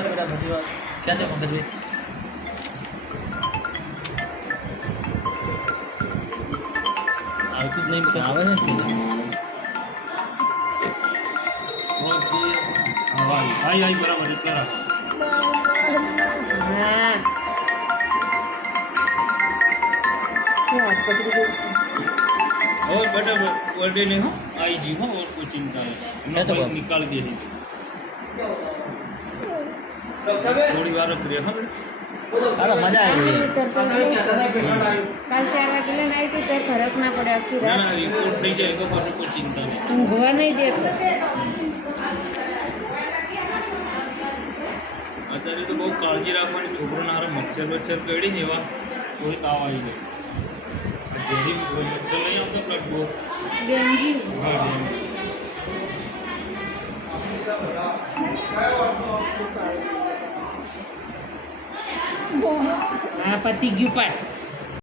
बेटा बची बात क्या चाहिए पंकज भाई आवતું જ નહીં આવે છે आई आई बराबर इतना और बेटा बर्थडे नहीं हो आई जी हो और कोई चिंता नहीं तो निकाल दिए थोड़ी बार रख दिया अरे मजा आई કાલ 4 વાગે લઈને આવી હતી તો ફરક ના પડે આખી ना રાત ना रिपोर्ट થઈ જાય તો પછી કોઈ ચિંતા નહીં ઊંઘવા નહીં દેતો અત્યારે તો બહુ કાળજી રાખવાની છોકરોના હારે મચ્છર બચ્છર કરડી ને એવા કોઈ તાવ આવી જાય ઝેરી મચ્છર નહીં આવતો બ્લડ બહુ ડેન્ગ્યુ હા ડેન્ગ્યુ આ પતી ગયું પણ